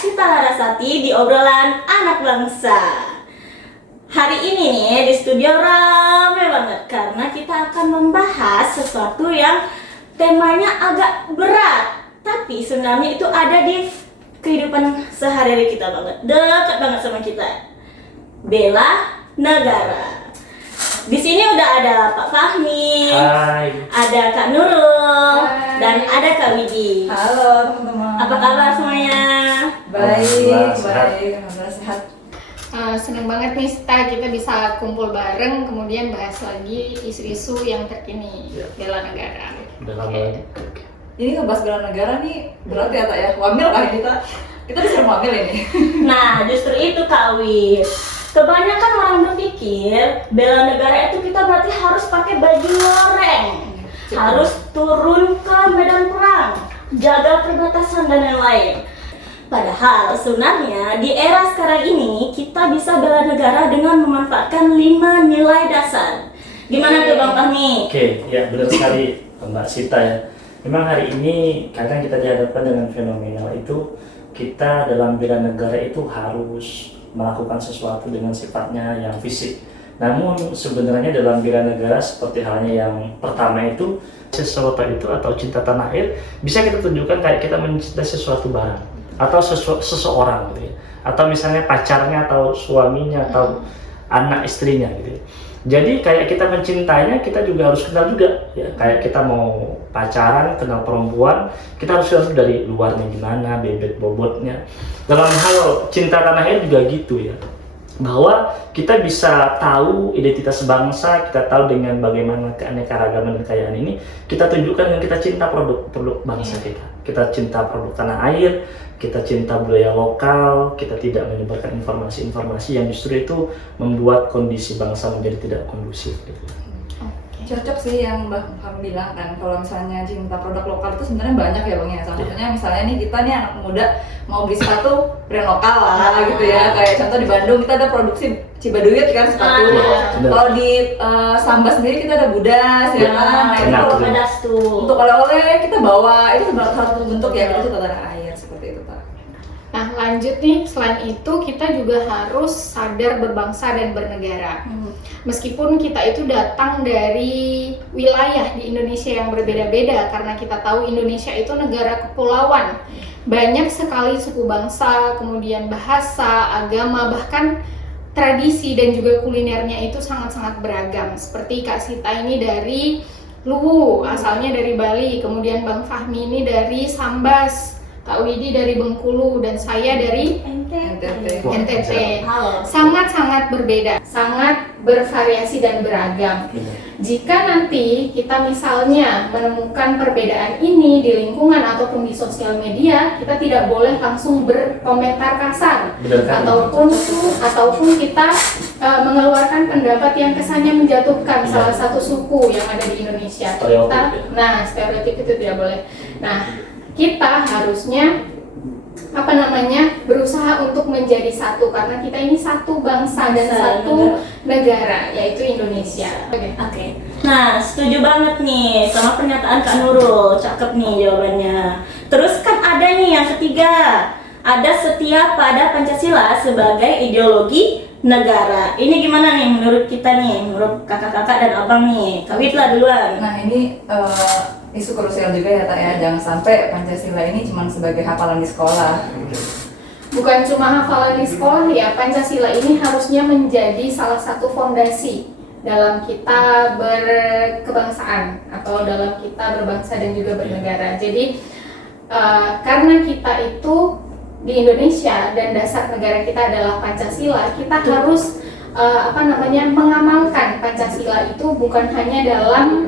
Sita Larasati di obrolan anak bangsa. Hari ini nih di studio rame banget karena kita akan membahas sesuatu yang temanya agak berat, tapi sebenarnya itu ada di kehidupan sehari-hari kita banget, dekat banget sama kita. Bela negara. Di sini udah ada Pak Fahmi, Hai. ada Kak Nurul, Hai. dan ada Kak Widi. Halo teman-teman. Apa kabar semuanya? Baik, Alhamdulillah, sehat. baik, alhamdulillah sehat. Seneng banget nih Sita, kita bisa kumpul bareng kemudian bahas lagi isu-isu yang terkini bela negara. Udah lama lagi. Ini ngebahas bela negara nih berat ya, Tak ya? Wamil kah kita? Kita disuruh wamil ini. Nah, justru itu Kak Wid. Kebanyakan orang berpikir bela negara itu kita berarti harus pakai baju loreng, harus turun ke medan perang, jaga perbatasan dan lain-lain. Padahal sebenarnya di era sekarang ini kita bisa bela negara dengan memanfaatkan 5 nilai dasar. Gimana tuh Bang Fahmi? Oke, ya benar sekali Mbak Sita ya. Memang hari ini kadang kita dihadapkan dengan fenomena itu, kita dalam bela negara itu harus melakukan sesuatu dengan sifatnya yang fisik. Namun sebenarnya dalam bela negara seperti halnya yang pertama itu, sesuatu itu atau cinta tanah air bisa kita tunjukkan kayak kita mencintai sesuatu barang atau seseorang gitu ya. Atau misalnya pacarnya atau suaminya atau anak istrinya gitu ya. Jadi kayak kita mencintainya, kita juga harus kenal juga ya. Kayak kita mau pacaran, kenal perempuan, kita harus kenal dari luarnya gimana, bebet bobotnya. Dalam hal cinta tanah air juga gitu ya, bahwa kita bisa tahu identitas bangsa, kita tahu dengan bagaimana keanekaragaman dan kekayaan ini kita tunjukkan dengan kita cinta produk bangsa kita cinta produk tanah air, kita cinta budaya lokal, kita tidak menyebarkan informasi-informasi yang justru itu membuat kondisi bangsa menjadi tidak kondusif gitu. Cocok sih yang Mbak Fahmi bilang kan, kalau misalnya cinta produk lokal itu sebenarnya banyak ya Bang ya. Salah satunya misalnya nih kita nih anak muda mau beli sepatu brand lokal lah gitu ya. Kayak contoh di Bandung kita ada produksi Cibaduyut kan sepatu. Kalau di Sambas sendiri kita ada Budas ya kan. Nah, itu kalau Pedas tuh. untuk oleh-oleh kita bawa, itu sebenarnya salah satu bentuk ya kita cinta tanah air seperti itu Pak. Nah lanjut nih, selain itu kita juga harus sadar berbangsa dan bernegara. Meskipun kita itu datang dari wilayah di Indonesia yang berbeda-beda, karena kita tahu Indonesia itu negara kepulauan. Banyak sekali suku bangsa, kemudian bahasa, agama, bahkan tradisi dan juga kulinernya itu sangat-sangat beragam. Seperti Kak Sita ini dari Luwu, asalnya dari Bali, kemudian Bang Fahmi ini dari Sambas, Kak Widi dari Bengkulu, dan saya dari NTT. Halo. Sangat-sangat berbeda, sangat bervariasi dan beragam. Jika nanti kita misalnya menemukan perbedaan ini di lingkungan ataupun di sosial media, kita tidak boleh langsung berkomentar kasar, ataupun kita mengeluarkan pendapat yang kesannya menjatuhkan salah satu suku yang ada di Indonesia. Stereotip itu tidak boleh. Nah, kita harusnya berusaha untuk menjadi satu, karena kita ini satu bangsa dan satu negara, yaitu Indonesia. Oke. Nah, setuju banget nih sama pernyataan Kak Nurul. Cakep nih jawabannya. Terus kan ada nih yang ketiga, ada setia pada Pancasila sebagai ideologi negara. Ini gimana nih menurut kita nih, menurut kakak-kakak dan abang nih? Kak Wid lah duluan. Nah ini isu krusial juga ya Tak ya, jangan sampai Pancasila ini cuma sebagai hafalan di sekolah. Bukan cuma hafalan di sekolah ya, Pancasila ini harusnya menjadi salah satu fondasi dalam kita berkebangsaan atau dalam kita berbangsa dan juga bernegara. Jadi karena kita itu di Indonesia dan dasar negara kita adalah Pancasila, kita harus mengamalkan Pancasila itu bukan hanya dalam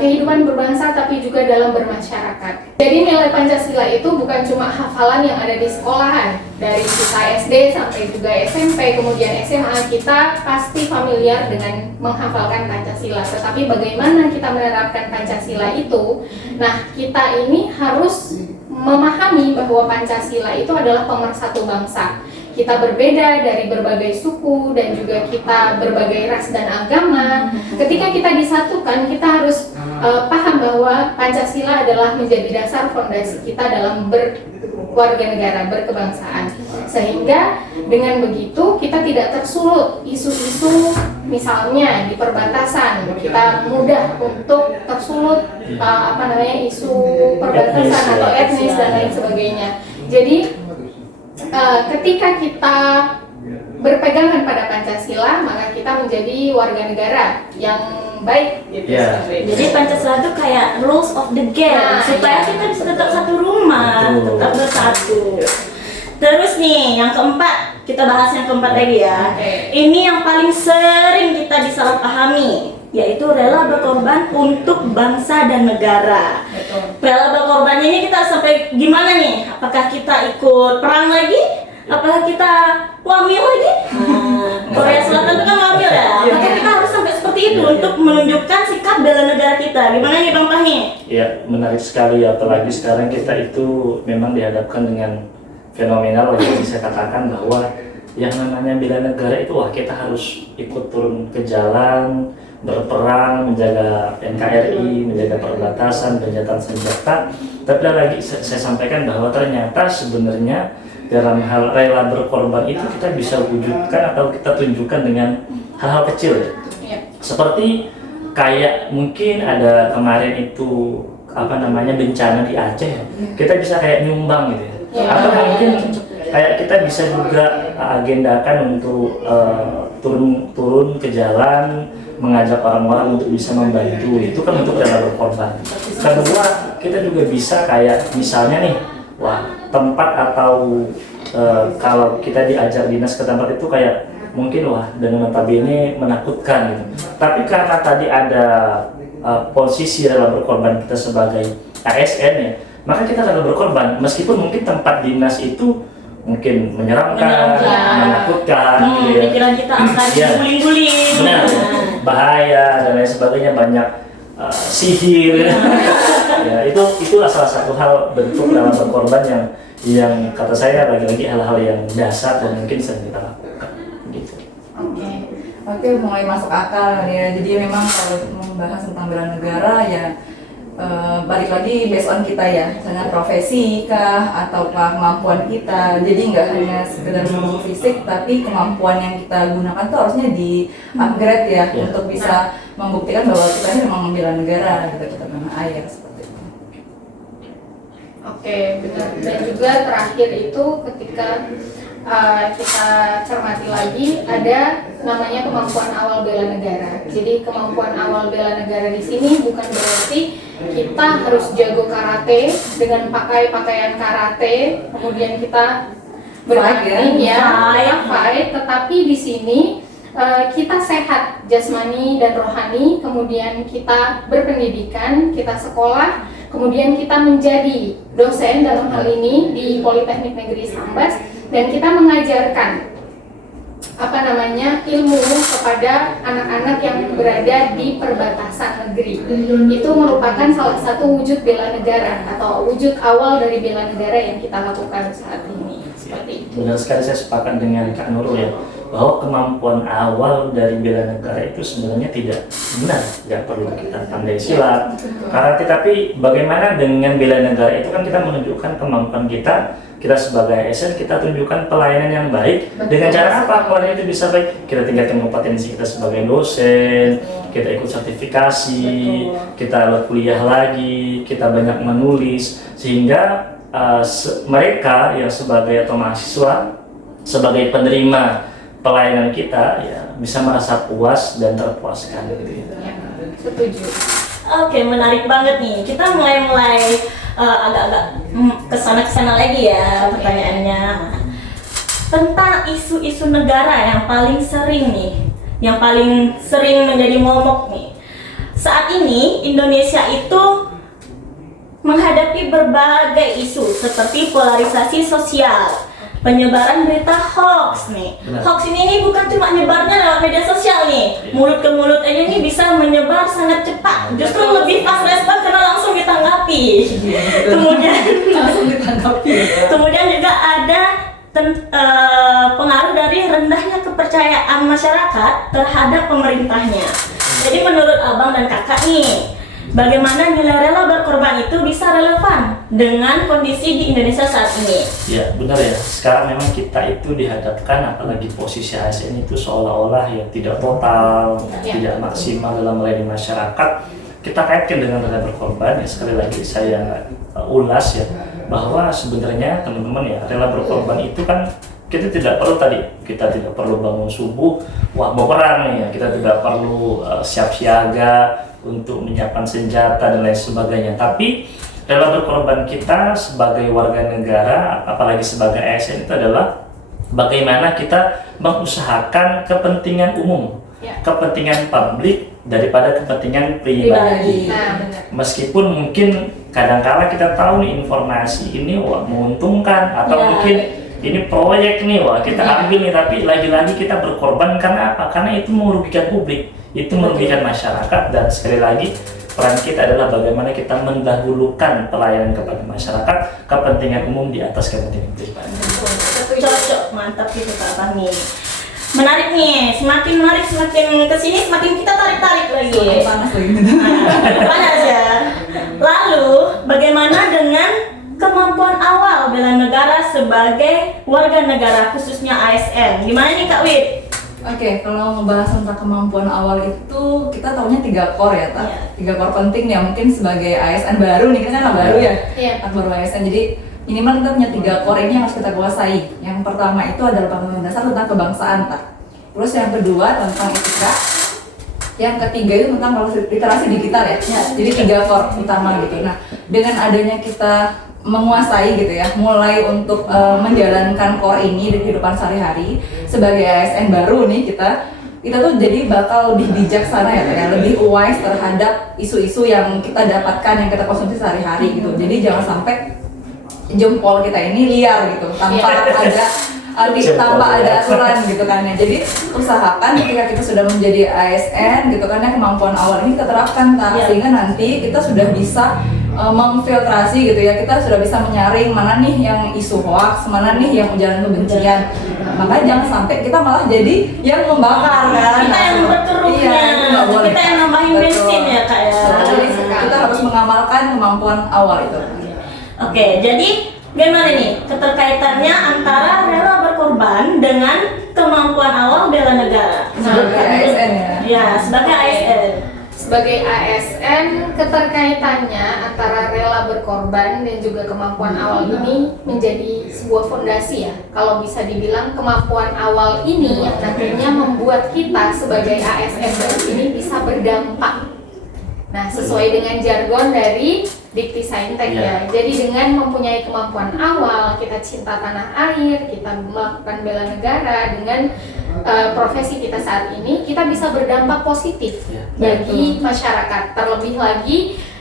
kehidupan berbangsa tapi juga dalam bermasyarakat. Jadi nilai Pancasila itu bukan cuma hafalan yang ada di sekolahan. Dari kita SD sampai juga SMP, kemudian SMA, kita pasti familiar dengan menghafalkan Pancasila. Tetapi bagaimana kita menerapkan Pancasila itu? Nah, kita ini harus memahami bahwa Pancasila itu adalah pemersatu bangsa. Kita berbeda dari berbagai suku dan juga kita berbagai ras dan agama. Ketika kita disatukan, kita harus paham bahwa Pancasila adalah menjadi dasar fondasi kita dalam warga negara berkebangsaan. Sehingga dengan begitu kita tidak tersulut isu-isu misalnya di perbatasan, kita mudah untuk tersulut isu perbatasan atau etnis dan lain sebagainya. Jadi ketika kita berpegangan pada Pancasila, maka kita menjadi warga negara yang baik gitu. Jadi Pancasila itu kayak rules of the game, supaya kita bisa tetap satu rumah, tetap bersatu. Terus nih, yang keempat, kita bahas yang keempat lagi ya. Ini yang paling sering kita disalahpahami, yaitu rela berkorban untuk bangsa dan negara. Rela berkorbannya ini kita sampai gimana nih? Apakah kita ikut perang lagi? Apakah kita wamil lagi? Korea Selatan itu kan wamil ya. Maka kita harus sampai seperti itu untuk menunjukkan sikap bela negara kita. Gimana nih Bang Fahmi? Ya, menarik sekali, apalagi sekarang kita itu memang dihadapkan dengan fenomenal yang bisa katakan bahwa yang namanya bela negara itu kita harus ikut turun ke jalan, berperang, menjaga NKRI, menjaga perbatasan, gencatan senjata. Tapi lagi saya sampaikan bahwa ternyata sebenarnya dalam hal rela berkorban itu kita bisa wujudkan atau kita tunjukkan dengan hal-hal kecil ya. Seperti kayak mungkin ada kemarin itu bencana di Aceh, kita bisa kayak nyumbang gitu ya. Atau mungkin kayak kita bisa juga agendakan untuk turun ke jalan, mengajak orang-orang untuk bisa membantu. Itu kan untuk rela berkorban. Kedua, kita juga bisa kayak misalnya nih, tempat atau kalau kita diajak dinas ke tempat itu kayak mungkin dengan notabene menakutkan gitu. Tapi karena tadi ada posisi rela berkorban kita sebagai ASN ya, maka kita rela berkorban meskipun mungkin tempat dinas itu mungkin menyeramkan, menakutkan, pikiran kita akan guling-guling, bahaya dan lain sebagainya, banyak sihir. Ya, itu salah satu hal bentuk rela berkorban yang kata saya lagi-lagi hal-hal yang dasar dan mungkin sering kita lakukan. Gitu. Oke, mulai masuk akal ya. Jadi memang kalau membahas tentang bela negara ya balik lagi based on kita ya, misalnya profesi kah ataukah kemampuan kita. Jadi nggak hanya sekedar menunggu fisik, tapi kemampuan yang kita gunakan tuh harusnya di upgrade ya, untuk bisa membuktikan bahwa kita ini memang membela negara gitu, kita tanah air seperti itu. Oke, benar. Dan juga terakhir itu ketika kita cermati lagi ada namanya kemampuan awal bela negara. Jadi kemampuan awal bela negara di sini bukan berarti kita harus jago karate dengan pakai pakaian karate, kemudian kita bertanding fight, tetapi di sini kita sehat jasmani dan rohani, kemudian kita berpendidikan, kita sekolah, kemudian kita menjadi dosen dalam hal ini di Politeknik Negeri Sambas, dan kita mengajarkan ilmu kepada anak-anak yang berada di perbatasan negeri. Itu merupakan salah satu wujud bela negara atau wujud awal dari bela negara yang kita lakukan saat ini. Seperti itu. Benar sekali, saya sepakat dengan Kak Nurul ya, bahwa kemampuan awal dari bela negara itu sebenarnya tidak benar, tidak perlu kita pandai silat, karate, tapi bagaimana dengan bela negara itu kan kita menunjukkan kemampuan kita sebagai ASN, kita tunjukkan pelayanan yang baik. Dengan cara apa pelayanan itu bisa baik? Kita tingkatkan kompetensi kita sebagai dosen, kita ikut sertifikasi, kita kuliah lagi, kita banyak menulis, sehingga mereka yang sebagai atau mahasiswa, sebagai penerima pelayanan kita ya bisa merasa puas dan terpuaskan gitu ya. Setuju. Oke, menarik banget nih. Kita mulai agak-agak kesana lagi ya pertanyaannya. Tentang isu-isu negara yang paling sering menjadi momok nih. Saat ini Indonesia itu menghadapi berbagai isu seperti polarisasi sosial, penyebaran berita hoax nih. Hoax ini bukan cuma nyebarnya lewat media sosial nih, mulut ke mulut aja ini bisa menyebar sangat cepat, justru lebih fast respon karena langsung ditanggapi. Kemudian juga ada pengaruh dari rendahnya kepercayaan masyarakat terhadap pemerintahnya. Jadi menurut abang dan kakak nih, bagaimana nilai rela berkorban itu bisa relevan dengan kondisi di Indonesia saat ini. Ya benar ya, sekarang memang kita itu dihadapkan, apalagi posisi ASN itu seolah-olah ya tidak total, tidak maksimal dalam melayani masyarakat. Kita kaitkan dengan rela berkorban, ya sekali lagi saya ulas ya, bahwa sebenarnya teman-teman ya, rela berkorban itu kan kita tidak perlu bangun subuh, wah mau perang nih ya, kita tidak perlu siap siaga untuk menyiapkan senjata dan lain sebagainya. Tapi rela berkorban kita sebagai warga negara, apalagi sebagai ASN itu adalah bagaimana kita mengusahakan kepentingan umum, kepentingan publik daripada kepentingan pribadi. Meskipun mungkin kadang-kala kita tahu nih informasi ini wah menguntungkan atau mungkin ini proyek nih wah kita ambil nih, tapi lagi-lagi kita berkorban karena apa? Karena itu merugikan publik, itu merugikan masyarakat, dan sekali lagi peran kita adalah bagaimana kita mendahulukan pelayanan kepada masyarakat, kepentingan umum di atas kepentingan pribadi. Cocok, mantap gitu Kak Fahmi. Menarik nih, semakin menarik, semakin kesini semakin kita tarik-tarik lagi. Panas lagi. Panas ya. Lalu bagaimana dengan kemampuan awal bela negara sebagai warga negara khususnya ASN? Gimana nih Kak Wid? Oke, kalau ngebahas tentang kemampuan awal itu kita taunya 3 core ya, Tak. 3 core penting ya, mungkin sebagai ASN baru nih, kan baru ya, anak baru ASN. Jadi minimal kita punya 3 core ini yang harus kita kuasai. Yang pertama itu adalah pengetahuan dasar tentang kebangsaan, Tak. Terus yang kedua tentang etika. Yang ketiga itu tentang literasi digital ya. Jadi 3 core utama gitu. Nah, dengan adanya kita menguasai gitu ya, mulai untuk menjalankan core ini di kehidupan sehari-hari sebagai ASN baru nih, kita tuh jadi bakal lebih bijaksana ya, lebih wise terhadap isu-isu yang kita dapatkan, yang kita konsumsi sehari-hari gitu. Jadi jangan sampai jempol kita ini liar gitu tanpa ada aturan gitu kan ya. Jadi usahakan ketika kita sudah menjadi ASN gitu kan ya, kemampuan awal ini kita terapkan, sehingga nanti kita sudah bisa memfiltrasi gitu ya, kita sudah bisa menyaring mana nih yang isu hoax, mana nih yang ujaran kebencian. Makanya jangan sampai kita malah jadi yang membakar kan. Kita yang berkeruknya, kita yang nambahin bensin ya Kak ya. Jadi kita harus mengamalkan kemampuan awal itu. Oke, jadi gimana nih keterkaitannya antara rela berkorban dengan kemampuan awal bela negara? Sebagai ASN ya? Ya, sebagai ASN. Sebagai ASN, keterkaitannya antara rela berkorban dan juga kemampuan awal ini menjadi sebuah fondasi ya. Kalau bisa dibilang kemampuan awal ini yang nantinya membuat kita sebagai ASN baru ini bisa berdampak. Nah, sesuai dengan jargon dari Dikti Saintek ya. Jadi dengan mempunyai kemampuan awal, kita cinta tanah air, kita melakukan bela negara dengan profesi kita saat ini, kita bisa berdampak positif bagi masyarakat. Terlebih lagi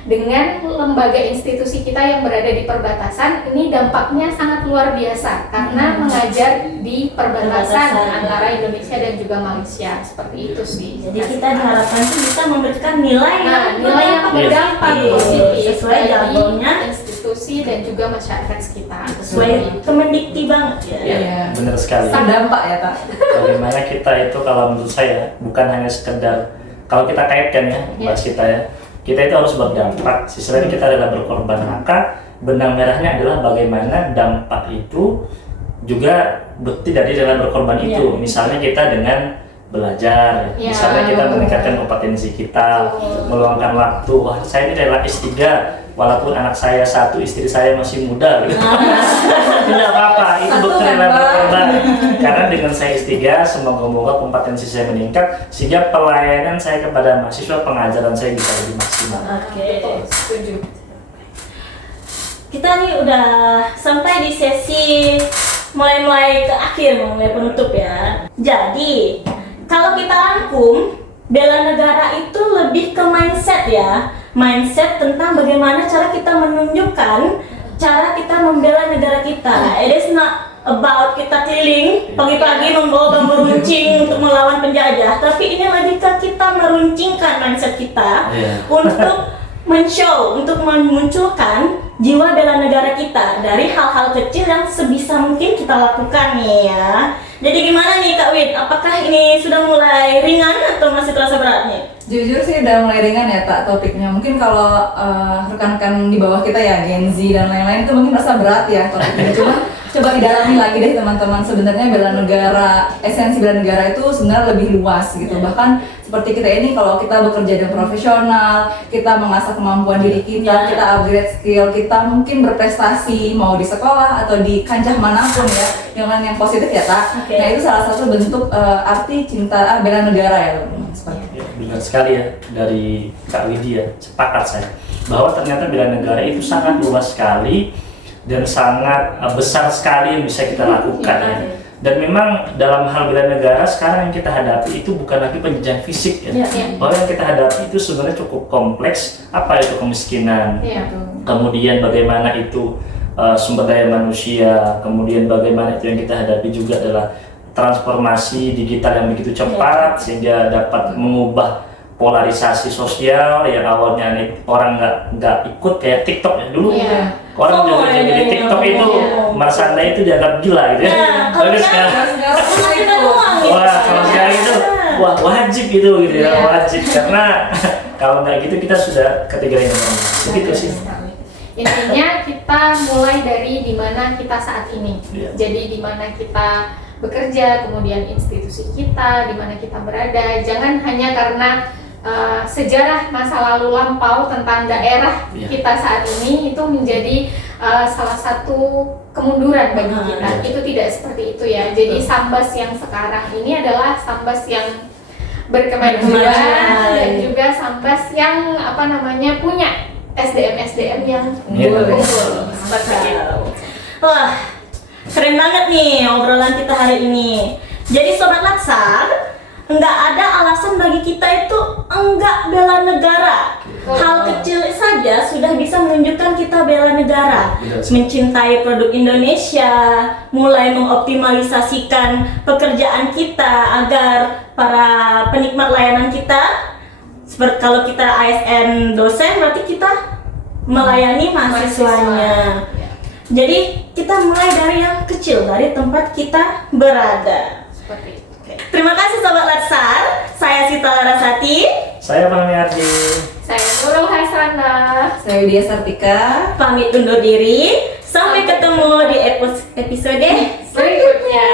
dengan lembaga institusi kita yang berada di perbatasan, ini dampaknya sangat luar biasa karena mengajar di perbatasan antara Indonesia dan juga Malaysia, seperti itu sih. Jadi kita diharapkan tuh bisa memberikan nilai yang berdampak positif sesuai jargonnya institusi dan juga masyarakat sekitar. Sesuai Kemendikti banget ya. Iya, benar sekali. Terdampak ya, Tak. Bagaimana kita itu, kalau menurut saya bukan hanya sekedar, kalau kita kaitkan ya, bahas kita itu harus berdampak. Selain kita adalah berkorban, maka benang merahnya adalah bagaimana dampak itu juga bukti dari dalam berkorban itu. Misalnya kita dengan belajar, misalnya kita meningkatkan kompetensi kita, meluangkan waktu. Wah, saya ini rela S3 walaupun anak saya 1, istri saya masih muda gitu. Tidak apa-apa, itu bukti rela berkorban. Karena dengan saya S3, semoga-moga kompetensi saya meningkat sehingga pelayanan saya kepada mahasiswa, pengajaran saya bisa lebih maksimal. Oke, setuju. Kita nih udah sampai di sesi mulai ke akhir, mulai penutup ya. Jadi, kalau kita rangkum, bela negara itu lebih ke mindset ya. Mindset tentang bagaimana cara kita menunjukkan cara kita membela negara kita. It is not about kita keliling pagi-pagi membawa bambu runcing untuk melawan penjajah, tapi ini lagi kita meruncingkan mindset kita untuk men-show, untuk memunculkan jiwa bela negara kita dari hal-hal kecil yang sebisa mungkin kita lakukan nih ya. Jadi gimana nih Kak Wid? Apakah ini sudah mulai ringan atau masih terasa berat nih? Jujur sih udah mulai ringan ya tak topiknya. Mungkin kalau rekan-rekan di bawah kita ya Gen Z dan lain-lain itu mungkin merasa berat ya topiknya. Cuma coba didalami lagi deh teman-teman. Sebenarnya bela negara, esensi bela negara itu sebenarnya lebih luas gitu. Bahkan seperti kita ini kalau kita bekerja dengan profesional, kita mengasah kemampuan diri kita, kita upgrade skill, kita mungkin berprestasi mau di sekolah atau di kancah manapun ya dengan yang positif ya tak. Nah itu salah satu bentuk arti cinta bela negara ya teman-teman. Seperti itu. Ya, benar sekali ya dari Kak Widya, sepakat saya bahwa ternyata bela negara itu sangat luas sekali dan sangat besar sekali yang bisa kita lakukan ya. Dan memang dalam hal bela negara sekarang yang kita hadapi itu bukan lagi penjajahan fisik ya. Bahwa yang kita hadapi itu sebenarnya cukup kompleks. Apa itu kemiskinan? Kemudian bagaimana itu sumber daya manusia, kemudian bagaimana itu yang kita hadapi juga adalah transformasi digital yang begitu cepat sehingga dapat mengubah polarisasi sosial yang awalnya orang nggak ikut kayak TikTok ya dulu. Orang juga jadi TikTok itu merasa Anda itu dianggap gila gitu ya. Tapi sekarang wah kalau sekarang itu wah wajib gitu ya wajib karena kalau nggak gitu kita sudah ketiganya begitu sih. Intinya kita mulai dari dimana kita saat ini. Jadi dimana kita bekerja, kemudian institusi kita, dimana kita berada. Jangan hanya karena sejarah masa lalu lampau tentang daerah kita saat ini itu menjadi salah satu kemunduran bagi kita. Itu tidak seperti itu ya. Jadi Sambas yang sekarang ini adalah Sambas yang berkemajuan dan juga Sambas yang punya SDM yang unggul. Seperti itu. Wah, keren banget nih obrolan kita hari ini. Jadi Sobat Laksar, nggak ada alasan bagi kita itu enggak bela negara. Hal kecil saja sudah bisa menunjukkan kita bela negara. Mencintai produk Indonesia, mulai mengoptimalisasikan pekerjaan kita agar para penikmat layanan kita, seperti kalau kita ASN dosen berarti kita melayani mahasiswanya. Jadi kita mulai dari yang kecil, dari tempat kita berada. Seperti itu. Terima kasih Sobat Laksar. Saya Sita Larasati. Saya Bang Miardi. Saya Nurul Haisana. Saya Widya Sartika. Pamit undur diri. Sampai ketemu di episode Berikutnya.